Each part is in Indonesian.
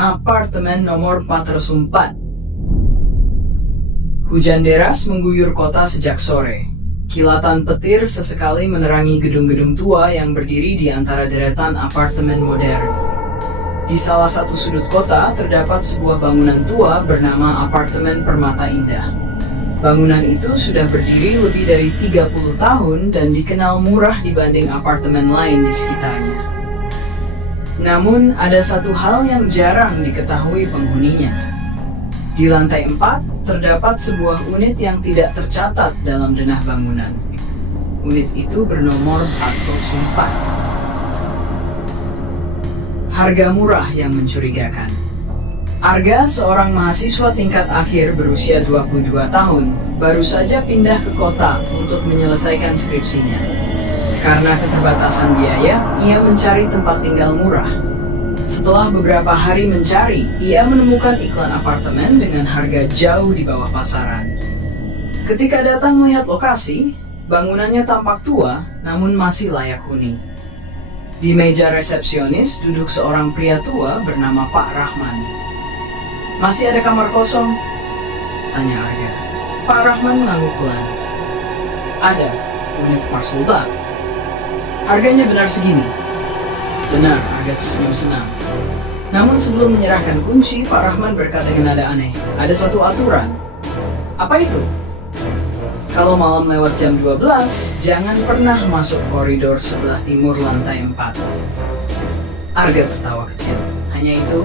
Apartemen nomor 404. Hujan deras mengguyur kota sejak sore. Kilatan petir sesekali menerangi gedung-gedung tua yang berdiri di antara deretan apartemen modern. Di salah satu sudut kota terdapat sebuah bangunan tua bernama Apartemen Permata Indah. Bangunan itu sudah berdiri lebih dari 30 tahun dan dikenal murah dibanding apartemen lain di sekitarnya. Namun, ada satu hal yang jarang diketahui penghuninya. Di lantai 4, terdapat sebuah unit yang tidak tercatat dalam denah bangunan. Unit itu bernomor 404. Harga murah yang mencurigakan. Arga, seorang mahasiswa tingkat akhir berusia 22 tahun, baru saja pindah ke kota untuk menyelesaikan skripsinya. Karena keterbatasan biaya, ia mencari tempat tinggal murah. Setelah beberapa hari mencari, ia menemukan iklan apartemen dengan harga jauh di bawah pasaran. Ketika datang melihat lokasi, bangunannya tampak tua, namun masih layak huni. Di meja resepsionis duduk seorang pria tua bernama Pak Rahman. "Masih ada kamar kosong?" tanya Arga. Pak Rahman mengangguk pelan. "Ada, unit Marsulta. Harganya benar segini." "Benar," Arga tersenyum senang. Namun sebelum menyerahkan kunci, Pak Rahman berkata dengan nada aneh, "Ada satu aturan." "Apa itu?" "Kalau malam lewat jam 12, jangan pernah masuk koridor sebelah timur lantai 4. Arga tertawa kecil. "Hanya itu?"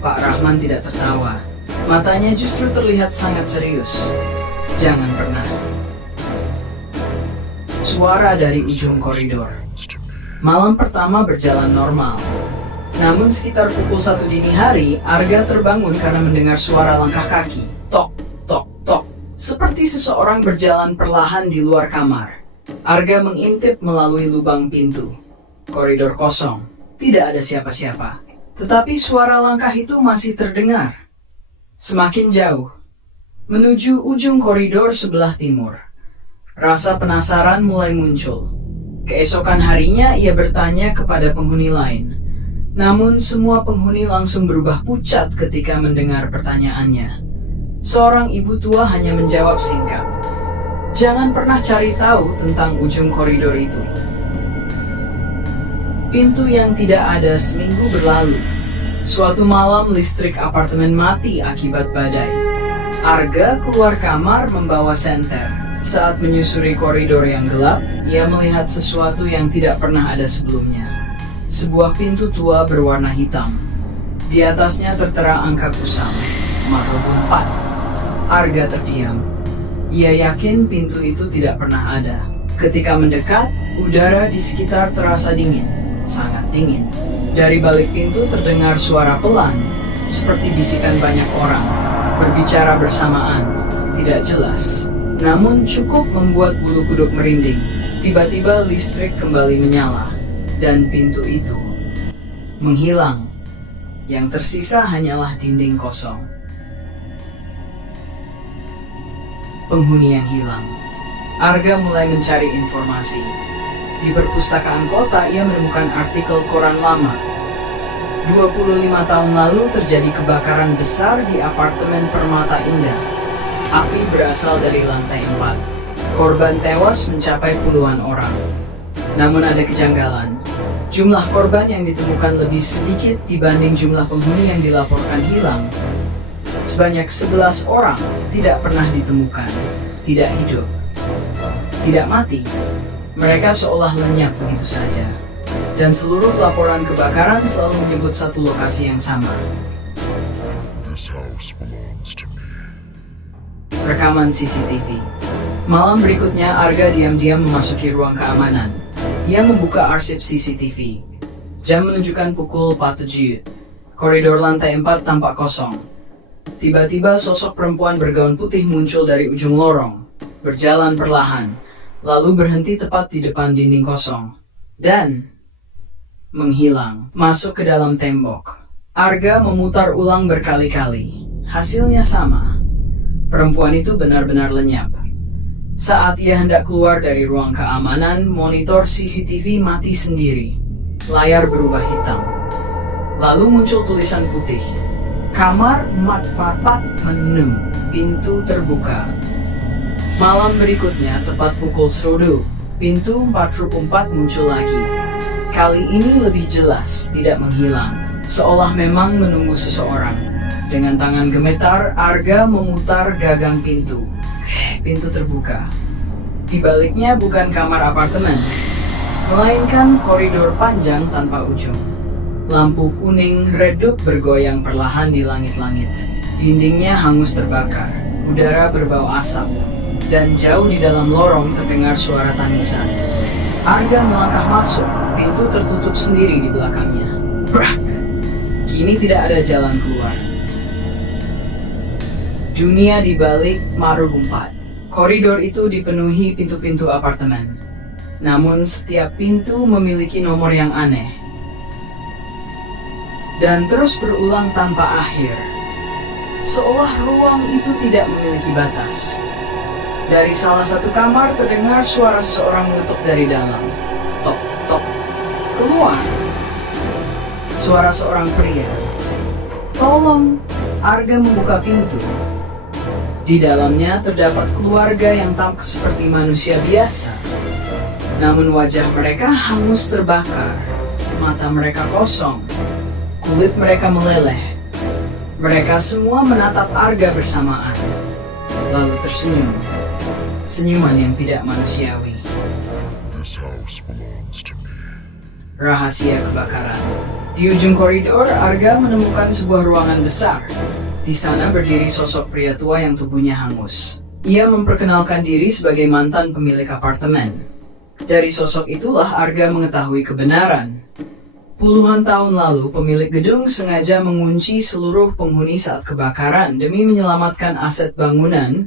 Pak Rahman tidak tertawa. Matanya justru terlihat sangat serius. "Jangan pernah." Suara dari ujung koridor. Malam pertama berjalan normal. Namun sekitar pukul 1 dini hari, Arga terbangun karena mendengar suara langkah kaki. Tok, tok, tok. Seperti seseorang berjalan perlahan di luar kamar. Arga mengintip melalui lubang pintu. Koridor kosong. Tidak ada siapa-siapa. Tetapi suara langkah itu masih terdengar. Semakin jauh. Menuju ujung koridor sebelah timur. Rasa penasaran mulai muncul. Keesokan harinya ia bertanya kepada penghuni lain. Namun semua penghuni langsung berubah pucat ketika mendengar pertanyaannya. Seorang ibu tua hanya menjawab singkat, "Jangan pernah cari tahu tentang ujung koridor itu." Pintu yang tidak ada seminggu berlalu. Suatu malam listrik apartemen mati akibat badai. Arga keluar kamar membawa senter. Saat menyusuri koridor yang gelap, ia melihat sesuatu yang tidak pernah ada sebelumnya. Sebuah pintu tua berwarna hitam. Di atasnya tertera angka kusam, nomor 4. Arga terdiam. Ia yakin pintu itu tidak pernah ada. Ketika mendekat, udara di sekitar terasa dingin, sangat dingin. Dari balik pintu terdengar suara pelan, seperti bisikan banyak orang, berbicara bersamaan, tidak jelas. Namun cukup membuat bulu kuduk merinding. Tiba-tiba listrik kembali menyala, dan pintu itu menghilang. Yang tersisa hanyalah dinding kosong. Penghuni yang hilang. Arga mulai mencari informasi. Di perpustakaan kota ia menemukan artikel koran lama. 25 tahun lalu terjadi kebakaran besar di apartemen Permata Indah. Api berasal dari lantai 4. Korban tewas mencapai puluhan orang. Namun ada kejanggalan. Jumlah korban yang ditemukan lebih sedikit dibanding jumlah penghuni yang dilaporkan hilang. Sebanyak 11 orang tidak pernah ditemukan, tidak hidup, tidak mati. Mereka seolah lenyap begitu saja. Dan seluruh laporan kebakaran selalu menyebut satu lokasi yang sama. This house belongs to me. Rekaman CCTV. Malam berikutnya, Arga diam-diam memasuki ruang keamanan. Ia membuka arsip CCTV. Jam menunjukkan pukul 4.07. Koridor lantai 4 tampak kosong. Tiba-tiba sosok perempuan bergaun putih muncul dari ujung lorong, berjalan perlahan, lalu berhenti tepat di depan dinding kosong, dan menghilang, masuk ke dalam tembok. Arga memutar ulang berkali-kali. Hasilnya sama. Perempuan itu benar-benar lenyap. Saat ia hendak keluar dari ruang keamanan, monitor CCTV mati sendiri. Layar berubah hitam. Lalu muncul tulisan putih. Kamar 444 menu. Pintu terbuka. Malam berikutnya, tepat pukul 10, pintu 444 muncul lagi. Kali ini lebih jelas, tidak menghilang, seolah memang menunggu seseorang. Dengan tangan gemetar, Arga memutar gagang pintu. Pintu terbuka. Di baliknya bukan kamar apartemen, melainkan koridor panjang tanpa ujung. Lampu kuning redup bergoyang perlahan di langit-langit. Dindingnya hangus terbakar, udara berbau asap, dan jauh di dalam lorong terdengar suara tangisan. Arga melangkah masuk, pintu tertutup sendiri di belakangnya. Brak! Kini tidak ada jalan keluar. Dunia di balik Marugumpat. Koridor itu dipenuhi pintu-pintu apartemen. Namun setiap pintu memiliki nomor yang aneh. Dan terus berulang tanpa akhir. Seolah ruang itu tidak memiliki batas. Dari salah satu kamar terdengar suara seseorang mengetuk dari dalam. Tok, tok. Keluar. Suara seorang pria. Tolong. Arga membuka pintu. Di dalamnya terdapat keluarga yang tampak seperti manusia biasa. Namun wajah mereka hangus terbakar. Mata mereka kosong. Kulit mereka meleleh. Mereka semua menatap Arga bersamaan, lalu tersenyum. Senyuman yang tidak manusiawi. This house belongs to me. Rahasia kebakaran. Di ujung koridor, Arga menemukan sebuah ruangan besar. Di sana berdiri sosok pria tua yang tubuhnya hangus. Ia memperkenalkan diri sebagai mantan pemilik apartemen. Dari sosok itulah Arga mengetahui kebenaran. Puluhan tahun lalu, pemilik gedung sengaja mengunci seluruh penghuni saat kebakaran demi menyelamatkan aset bangunan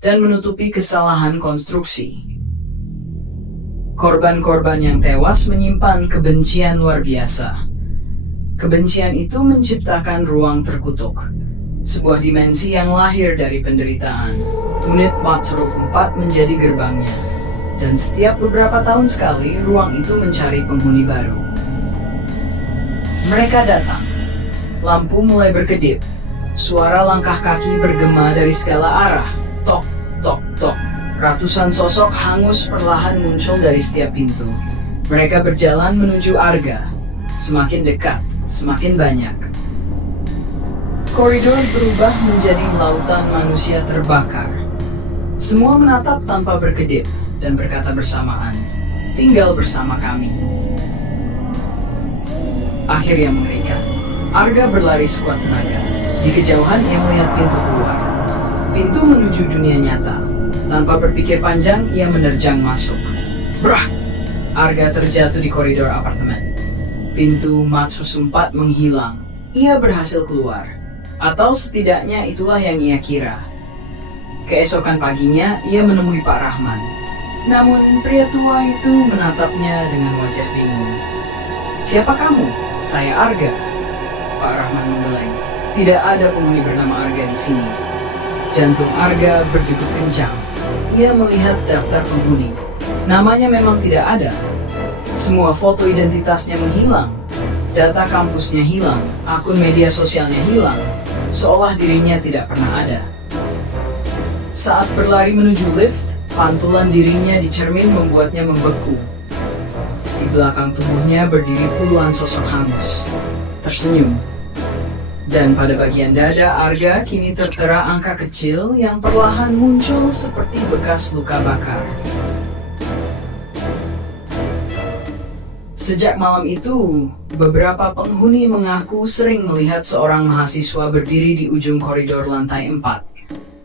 dan menutupi kesalahan konstruksi. Korban-korban yang tewas menyimpan kebencian luar biasa. Kebencian itu menciptakan ruang terkutuk, sebuah dimensi yang lahir dari penderitaan. Unit 444 menjadi gerbangnya, dan setiap beberapa tahun sekali ruang itu mencari penghuni baru. Mereka datang. Lampu mulai berkedip. Suara langkah kaki bergema dari segala arah. Tok, tok, tok. Ratusan sosok hangus perlahan muncul dari setiap pintu. Mereka berjalan menuju Arga. Semakin dekat, semakin banyak. Koridor berubah menjadi lautan manusia terbakar. Semua menatap tanpa berkedip dan berkata bersamaan, "Tinggal bersama kami." Akhirnya mengerikan. Arga berlari sekuat tenaga. Di kejauhan ia melihat pintu keluar. Pintu menuju dunia nyata. Tanpa berpikir panjang, ia menerjang masuk. Brah! Arga terjatuh di koridor apartemen. Pintu Matsus 4 menghilang. Ia berhasil keluar. Atau setidaknya itulah yang ia kira. Keesokan paginya, ia menemui Pak Rahman. Namun pria tua itu menatapnya dengan wajah bingung. "Siapa kamu?" "Saya Arga." Pak Rahman menggeleng. Tidak ada penghuni bernama Arga di sini. Jantung Arga berdegup kencang. Ia melihat daftar penghuni. Namanya memang tidak ada. Semua foto identitasnya menghilang. Data kampusnya hilang. Akun media sosialnya hilang. Seolah dirinya tidak pernah ada. Saat berlari menuju lift, pantulan dirinya di cermin membuatnya membeku. Di belakang tubuhnya berdiri puluhan sosok hangus, tersenyum. Dan pada bagian dada Arga kini tertera angka kecil yang perlahan muncul seperti bekas luka bakar. Sejak malam itu, beberapa penghuni mengaku sering melihat seorang mahasiswa berdiri di ujung koridor lantai 4.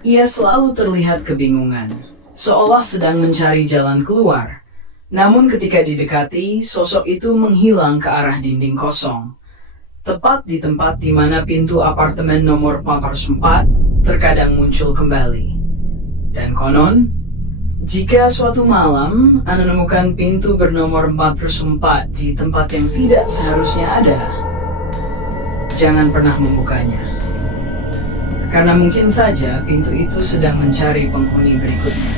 Ia selalu terlihat kebingungan, seolah sedang mencari jalan keluar. Namun ketika didekati, sosok itu menghilang ke arah dinding kosong. Tepat di tempat di mana pintu apartemen nomor 404 terkadang muncul kembali. Dan konon, jika suatu malam Anda menemukan pintu bernomor 404 di tempat yang tidak seharusnya ada, jangan pernah membukanya. Karena mungkin saja pintu itu sedang mencari penghuni berikutnya.